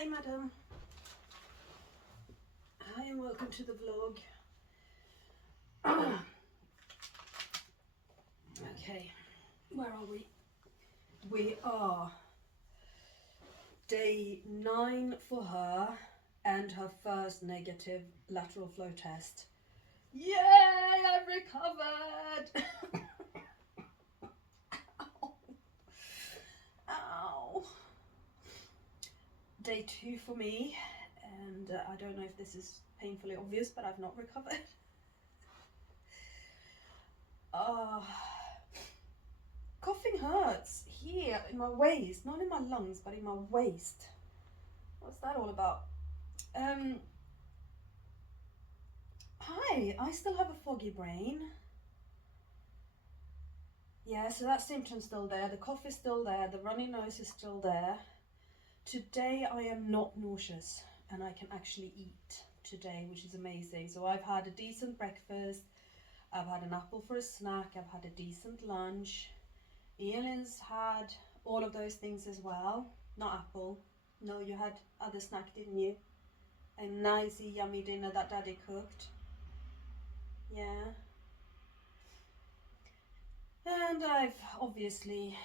Hi, madam. Hi, and welcome to the vlog. Okay, where are we? We are day 9 for her and her first negative lateral flow test. Yay, I've recovered! Ow. Ow. Day 2 for me, and I don't know if this is painfully obvious, but I've not recovered. Coughing hurts here in my waist, not in my lungs, but in my waist. What's that all about? Hi, I still have a foggy brain. Yeah, so that symptom's still there, the cough is still there, the runny nose is still there. Today I am not nauseous and I can actually eat today, which is amazing. So I've had a decent breakfast, I've had an apple for a snack, I've had a decent lunch. Elin's had all of those things as well. Not apple. No, you had other snack, didn't you? A nice yummy dinner that Daddy cooked. Yeah. And I've obviously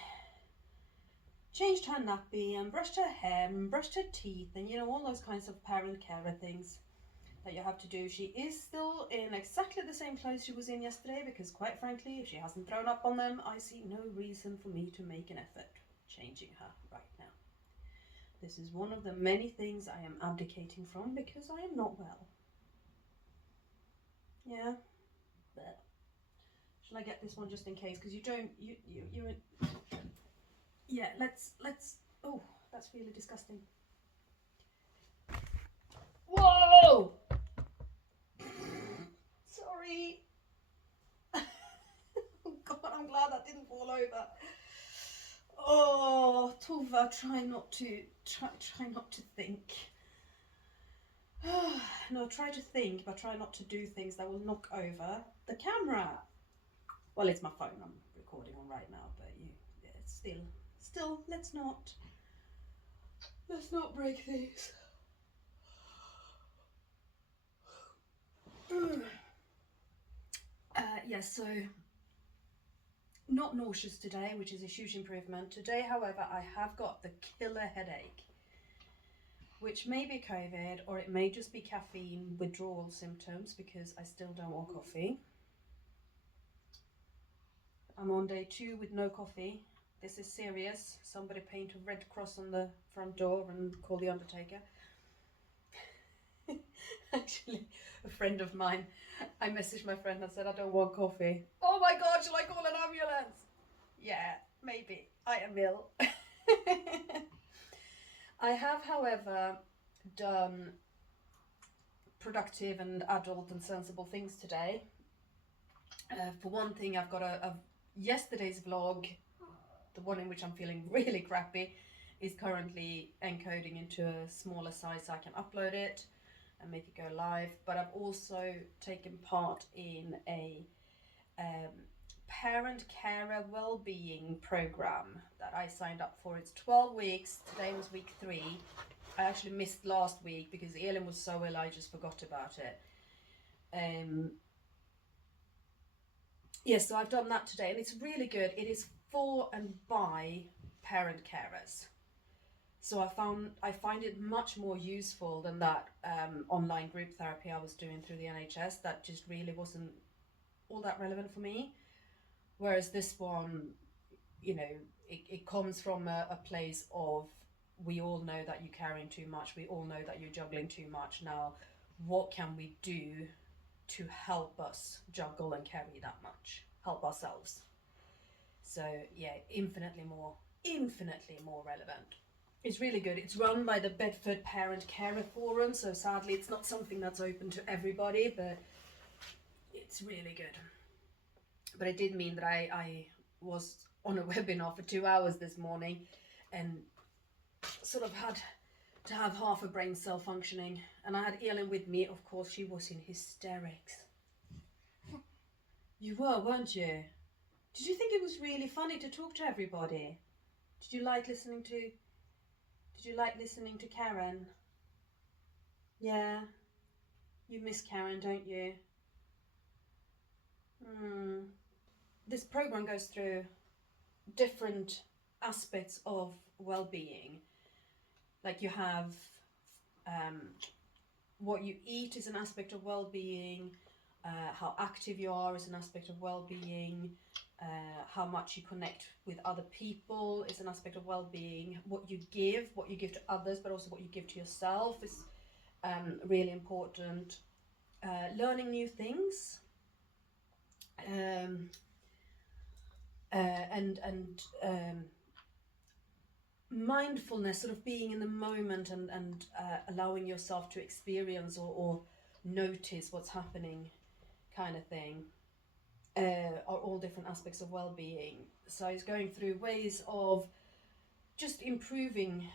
changed her nappy and brushed her hair and brushed her teeth and, you know, all those kinds of parent carer things that you have to do. She is still in exactly the same clothes she was in yesterday because, quite frankly, if she hasn't thrown up on them, I see no reason for me to make an effort changing her right now. This is one of the many things I am abdicating from because I am not well. Yeah. But shall I get this one just in case? Because you're yeah, let's, oh, that's really disgusting. Whoa! Sorry. Oh God, I'm glad that didn't fall over. Oh, Tova, try not to think. No, try to think, but try not to do things that will knock over the camera. Well, it's my phone I'm recording on right now, but yeah, still, let's not break these. Yes, so not nauseous today, which is a huge improvement. Today, however, I have got the killer headache, which may be COVID or it may just be caffeine withdrawal symptoms because I still don't want coffee. I'm on day 2 with no coffee. This is serious. Somebody paint a red cross on the front door and call the undertaker. Actually, a friend of mine, I messaged my friend and said, I don't want coffee. Oh my God, shall I call an ambulance? Yeah, maybe. I am ill. I have, however, done productive and adult and sensible things today. For one thing, I've got yesterday's vlog, the one in which I'm feeling really crappy, is currently encoding into a smaller size so I can upload it and make it go live. But I've also taken part in a parent carer well-being program that I signed up for. It's 12 weeks. Today was week 3. I actually missed last week because Elin was so ill I just forgot about it. Yes, so I've done that today and it's really good. It is for and by parent carers. So I find it much more useful than that online group therapy I was doing through the NHS that just really wasn't all that relevant for me. Whereas this one, you know, it comes from a place of, we all know that you're carrying too much, we all know that you're juggling too much. Now, what can we do to help us juggle and carry that much? Help ourselves. So yeah, infinitely more relevant. It's really good. It's run by the Bedford Parent Carer Forum, so sadly it's not something that's open to everybody, but it's really good. But it did mean that I was on a webinar for 2 hours this morning and sort of had to have half a brain cell functioning. And I had Elin with me, of course. She was in hysterics. You were, weren't you? Did you think it was really funny to talk to everybody? Did you like listening to Did you like listening to Karen? Yeah, you miss Karen, don't you? This program goes through different aspects of well-being. Like you have what you eat is an aspect of well-being, how active you are is an aspect of well-being, how much you connect with other people is an aspect of well-being, what you give to others, but also what you give to yourself is really important. Learning new things, and mindfulness, sort of being in the moment and allowing yourself to experience or notice what's happening, kind of thing, are all different aspects of well-being. So it's going through ways of just improving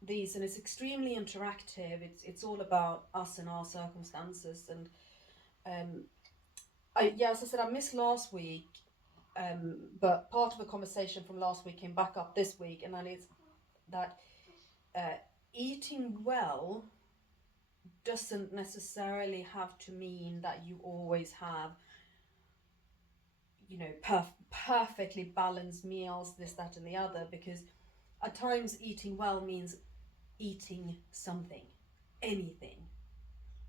these, and it's extremely interactive. It's all about us and our circumstances. And as I said, I missed last week, but part of a conversation from last week came back up this week, and that is that eating well doesn't necessarily have to mean that you always have, you know, perfectly balanced meals, this, that, and the other, because at times eating well means eating something, anything.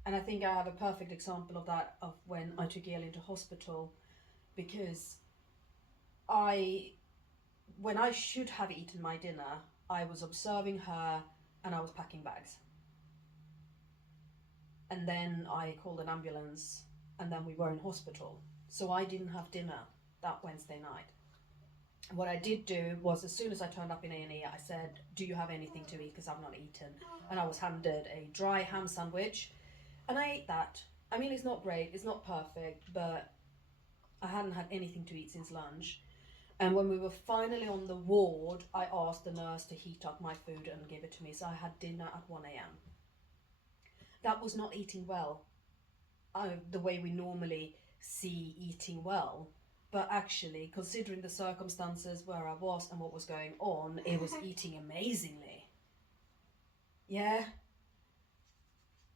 And I think I have a perfect example of that, of when I took Elin to hospital, because when I should have eaten my dinner, I was observing her and I was packing bags. And then I called an ambulance, and then we were in hospital. So I didn't have dinner that Wednesday night. What I did do was, as soon as I turned up in A&E, I said, do you have anything to eat, because I've not eaten. And I was handed a dry ham sandwich, and I ate that. I mean, it's not great, it's not perfect, but I hadn't had anything to eat since lunch. And when we were finally on the ward, I asked the nurse to heat up my food and give it to me. So I had dinner at 1 a.m. That was not eating well, the way we normally see eating well. But actually, considering the circumstances where I was and what was going on, it was eating amazingly. Yeah.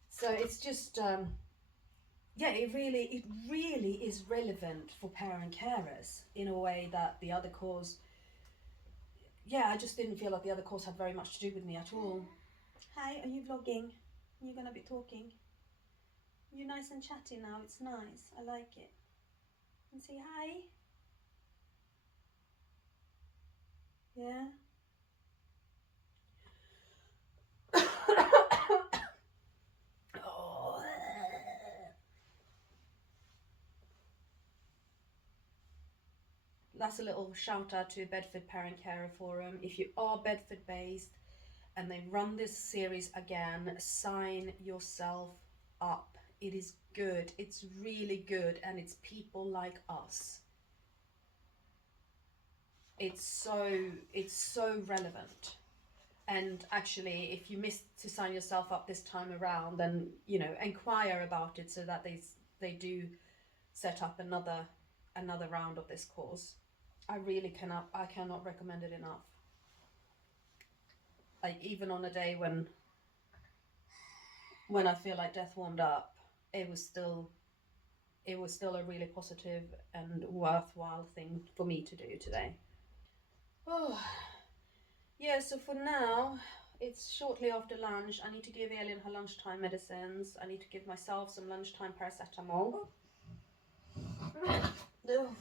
So it's just, it really is relevant for parent carers in a way that the other course, I just didn't feel like the other course had very much to do with me at all. Hi, are you vlogging? You're gonna be talking? You're nice and chatty now, it's nice, I like it. And say hi. Yeah. Oh. That's a little shout out to Bedford Parent Carer Forum. If you are Bedford based and they run this series again, sign yourself up. It is good, it's really good, and it's people like us. It's so relevant. And actually, if you missed to sign yourself up this time around, then, you know, inquire about it so that they do set up another round of this course. I cannot recommend it enough. Like, even on a day when I feel like death warmed up, it was still a really positive and worthwhile thing for me to do today. Oh, yeah, so for now, it's shortly after lunch. I need to give Elin her lunchtime medicines. I need to give myself some lunchtime paracetamol. Oh,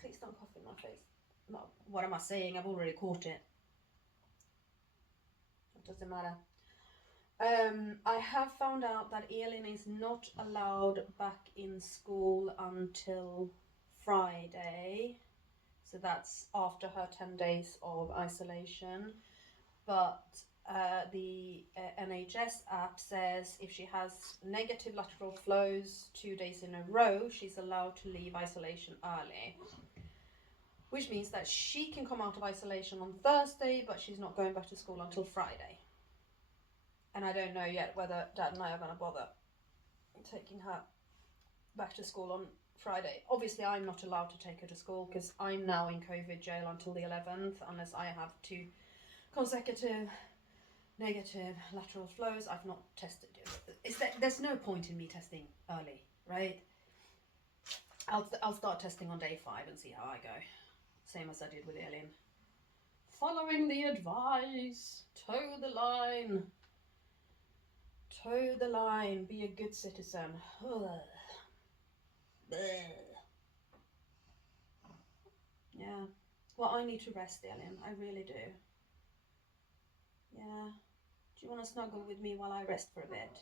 please don't cough in my face. No, what am I saying? I've already caught it. It doesn't matter. I have found out that Elin is not allowed back in school until Friday. So that's after her 10 days of isolation. But the NHS app says if she has negative lateral flows 2 days in a row, she's allowed to leave isolation early. Which means that she can come out of isolation on Thursday, but she's not going back to school until Friday. And I don't know yet whether Dad and I are going to bother taking her back to school on Friday. Obviously, I'm not allowed to take her to school because I'm now in COVID jail until the 11th, unless I have 2 consecutive negative lateral flows. I've not tested it. There's no point in me testing early, right? I'll start testing on day 5 and see how I go. Same as I did with Elin. Following the advice, toe the line. Toe the line, be a good citizen. Yeah. Well, I need to rest, Elin. I really do. Yeah. Do you want to snuggle with me while I rest for a bit?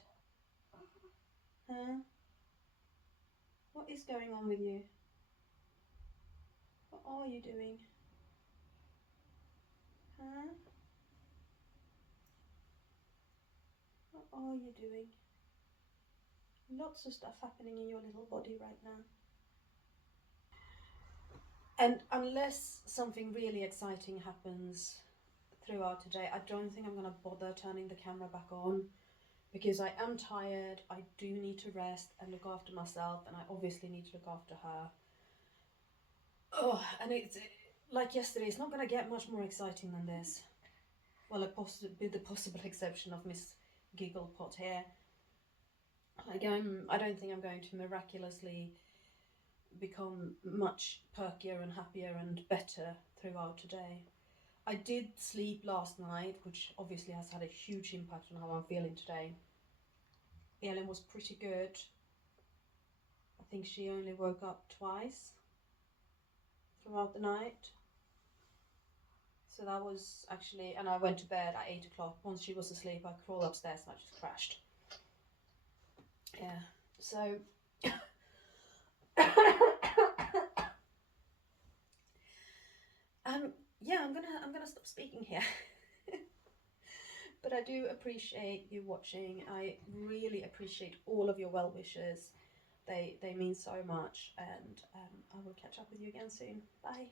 Huh? What is going on with you? What are you doing? Huh? What are you doing? Lots of stuff happening in your little body right now. And unless something really exciting happens throughout today, I don't think I'm going to bother turning the camera back on, because I am tired. I do need to rest and look after myself, and I obviously need to look after her. Oh, and it's like yesterday, it's not going to get much more exciting than this. Well, with the possible exception of Miss Gigglepot here. I don't think I'm going to miraculously become much perkier and happier and better throughout today. I did sleep last night, which obviously has had a huge impact on how I'm feeling today. Elin was pretty good. I think she only woke up twice throughout the night. So that was actually, and I went to bed at 8 o'clock. Once she was asleep, I crawled upstairs and I just crashed. Yeah, so yeah, I'm gonna stop speaking here. But I do appreciate you watching. I really appreciate all of your well wishes. They mean so much, and I will catch up with you again soon. Bye.